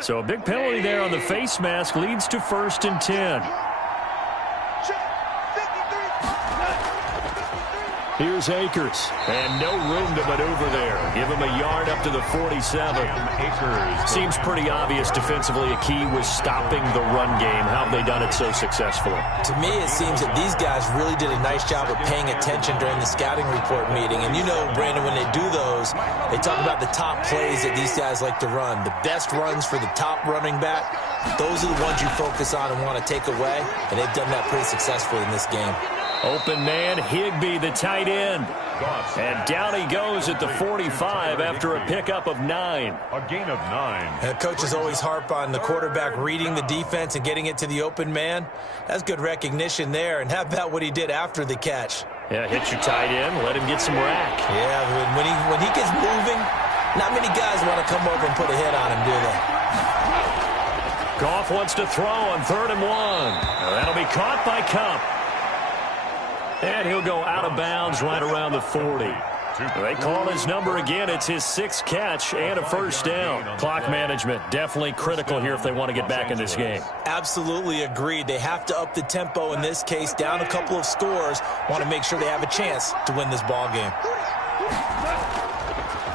So a big penalty there on the face mask leads to 1st and 10. Here's Akers. And no room to maneuver there. Give him a yard up to the 47. Seems pretty obvious defensively a key was stopping the run game. How have they done it so successfully? To me, it seems that these guys really did a nice job of paying attention during the scouting report meeting. And you know, Brandon, when they do those, they talk about the top plays that these guys like to run. The best runs for the top running back. Those are the ones you focus on and want to take away. And they've done that pretty successfully in this game. Open man, Higbee, the tight end. And down he goes at the 45 after a pickup of 9. A gain of 9. And coaches always harp on the quarterback reading the defense and getting it to the open man. That's good recognition there. And how about what he did after the catch? Yeah, hit your tight end, let him get some rack. Yeah, when he gets moving, not many guys want to come over and put a hit on him, do they? Goff wants to throw on 3rd and 1. That'll be caught by Kupp. And he'll go out of bounds right around the 40. They call his number again. It's his 6th catch and a first down. Clock management definitely critical here if they want to get back in this game. Absolutely agreed. They have to up the tempo in this case, down a couple of scores. Want to make sure they have a chance to win this ball game.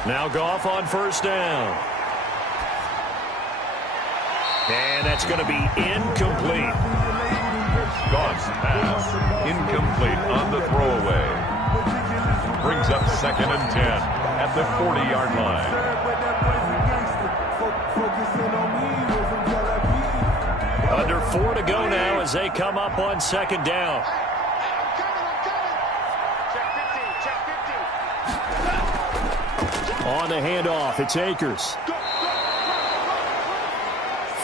Now Goff on 1st down. And that's going to be incomplete. Goff's pass incomplete on the throwaway. Brings up 2nd and 10 at the 40-yard line. Under 4 to go now as they come up on 2nd down. On the handoff, it's Akers.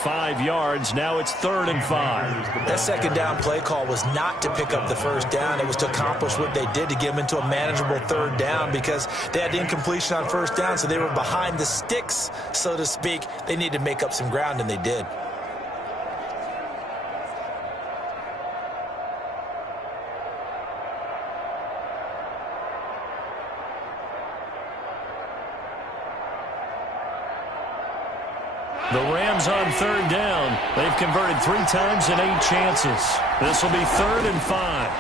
5 yards. Now it's 3rd and 5. That 2nd down play call was not to pick up the first down. It was to accomplish what they did to get them into a manageable 3rd down because they had incompletion on 1st down, so they were behind the sticks, so to speak. They needed to make up some ground, and they did. The Rams on 3rd down. They've converted 3 times in 8 chances. This will be 3rd and 5.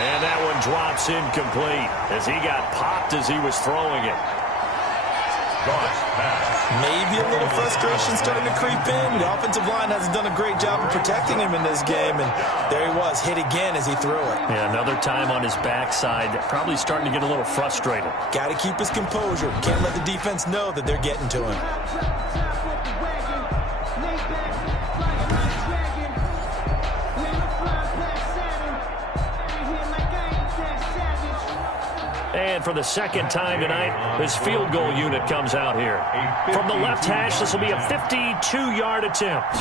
And that one drops incomplete as he got popped as he was throwing it. Goff's pass. Maybe a little frustration starting to creep in. The offensive line hasn't done a great job of protecting him in this game, and there he was, hit again as he threw it. Yeah, another time on his backside, probably starting to get a little frustrated. Got to keep his composure. Can't let the defense know that they're getting to him. And for the 2nd time tonight, his field goal unit comes out here. From the left hash, this will be a 52-yard attempt.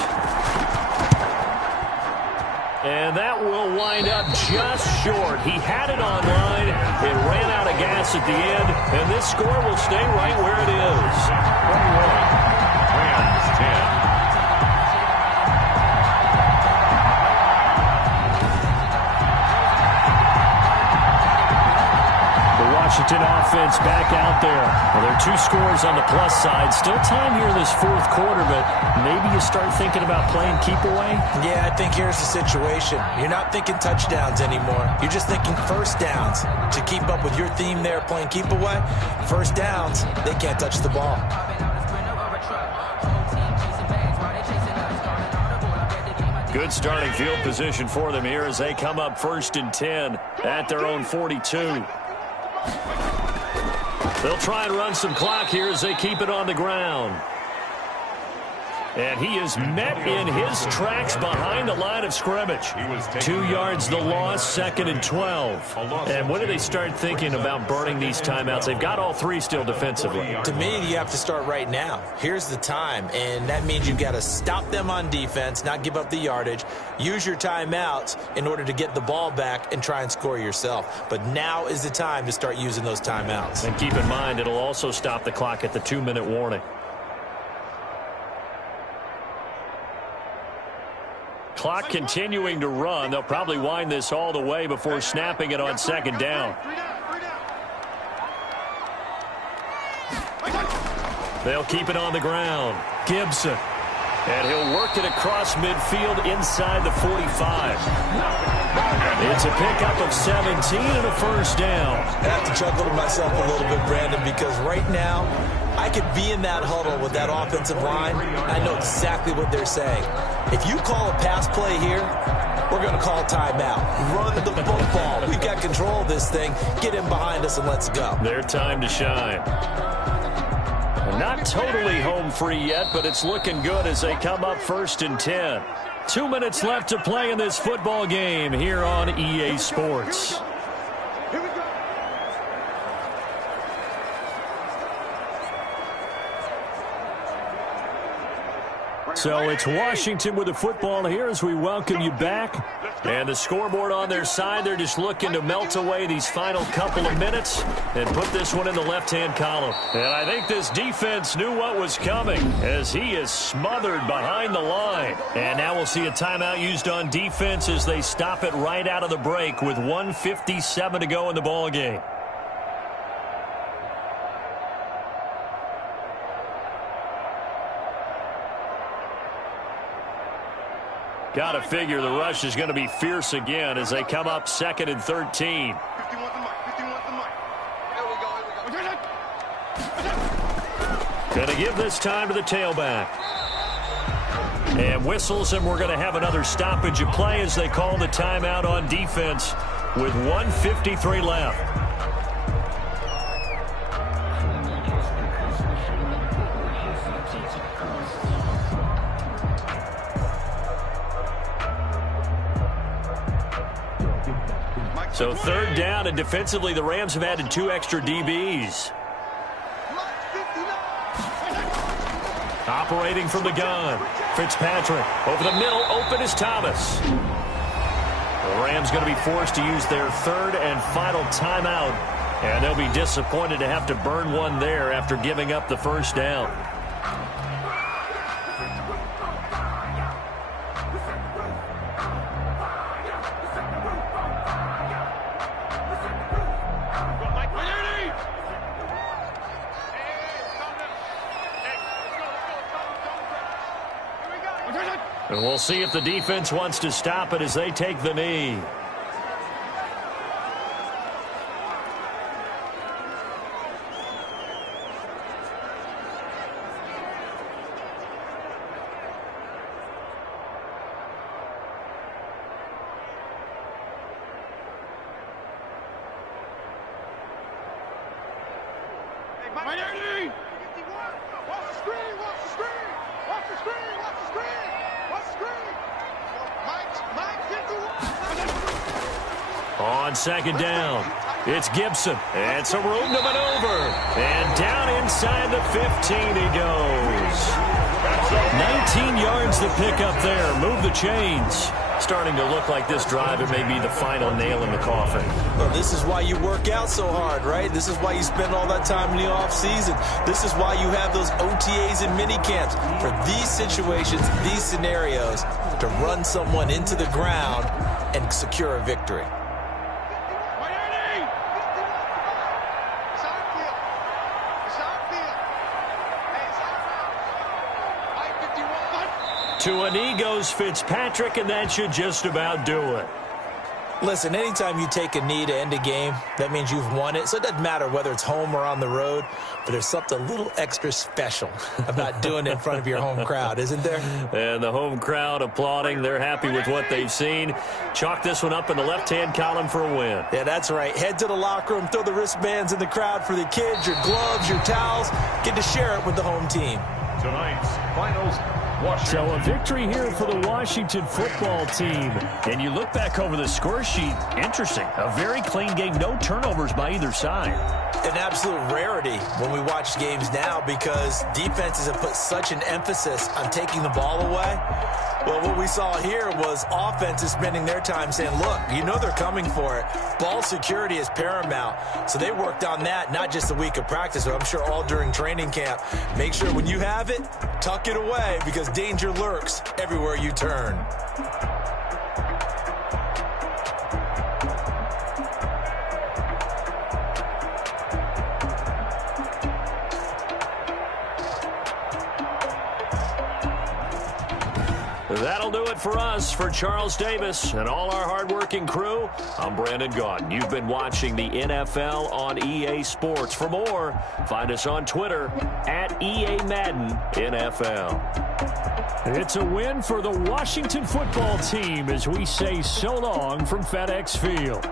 And that will wind up just short. He had it on line. It ran out of gas at the end, and this score will stay right where it is. 21, Rams 10. Washington offense back out there. Well, there are 2 scores on the plus side. Still time here in this 4th quarter, but maybe you start thinking about playing keep away? Yeah, I think here's the situation. You're not thinking touchdowns anymore. You're just thinking first downs. To keep up with your theme there, playing keep away, first downs, they can't touch the ball. Good starting field position for them here as they come up 1st and 10 at their own 42. They'll try and run some clock here as they keep it on the ground. And he is met in his tracks behind the line of scrimmage. 2 yards the loss, 2nd and 12. And when do they start thinking about burning these timeouts? They've got all 3 still defensively. To me, you have to start right now. Here's the time, and that means you've got to stop them on defense, not give up the yardage, use your timeouts in order to get the ball back and try and score yourself. But now is the time to start using those timeouts. And keep in mind, it'll also stop the clock at the 2-minute warning. Clock continuing to run. They'll probably wind this all the way before snapping it on 2nd down. They'll keep it on the ground. Gibson. And he'll work it across midfield inside the 45. It's a pickup of 17 and a first down. I have to chuckle to myself a little bit, Brandon, because right now I could be in that huddle with that offensive line. I know exactly what they're saying. If you call a pass play here, we're going to call timeout. Run the football. We've got control of this thing. Get in behind us and let's go. Their time to shine. Not totally home free yet, but it's looking good as they come up 1st and 10. 2 minutes left to play in this football game here on EA Sports. So it's Washington with the football here as we welcome you back. And the scoreboard on their side, they're just looking to melt away these final couple of minutes and put this one in the left-hand column. And I think this defense knew what was coming as he is smothered behind the line. And now we'll see a timeout used on defense as they stop it right out of the break with 1:57 to go in the ball game. Got to figure the rush is going to be fierce again as they come up 2nd and 13. Going to give this time to the tailback. And whistles, and we're going to have another stoppage of play as they call the timeout on defense with 1:53 left. So 3rd down, and defensively, the Rams have added 2 extra DBs. Operating from the gun, Fitzpatrick over the middle, open is Thomas. The Rams going to be forced to use their 3rd and final timeout, and they'll be disappointed to have to burn one there after giving up the 1st down. And we'll see if the defense wants to stop it as they take the knee. On 2nd down, it's Gibson. And some room to maneuver. And down inside the 15 he goes. 19 yards to pick up there. Move the chains. Starting to look like this drive, it may be the final nail in the coffin. Well, this is why you work out so hard, right? This is why you spend all that time in the offseason. This is why you have those OTAs and mini camps. For these situations, these scenarios, to run someone into the ground and secure a victory. To a knee goes Fitzpatrick, and that should just about do it. Listen, anytime you take a knee to end a game, that means you've won it. So it doesn't matter whether it's home or on the road, but there's something a little extra special about doing it in front of your home crowd, isn't there? And the home crowd applauding. They're happy with what they've seen. Chalk this one up in the left-hand column for a win. Yeah, that's right. Head to the locker room, throw the wristbands in the crowd for the kids, your gloves, your towels. Get to share it with the home team. Tonight's finals. So a victory here for the Washington football team. And you look back over the score sheet, interesting. A very clean game, no turnovers by either side. An absolute rarity when we watch games now because defenses have put such an emphasis on taking the ball away. Well, what we saw here was offenses spending their time saying, look, you know they're coming for it. Ball security is paramount. So they worked on that, not just a week of practice, but I'm sure all during training camp. Make sure when you have it, tuck it away because danger lurks everywhere you turn. That'll do it for us. For Charles Davis and all our hardworking crew, I'm Brandon Gaudin. You've been watching the NFL on EA Sports. For more, find us on Twitter at EA Madden NFL. It's a win for the Washington football team as we say so long from FedEx Field.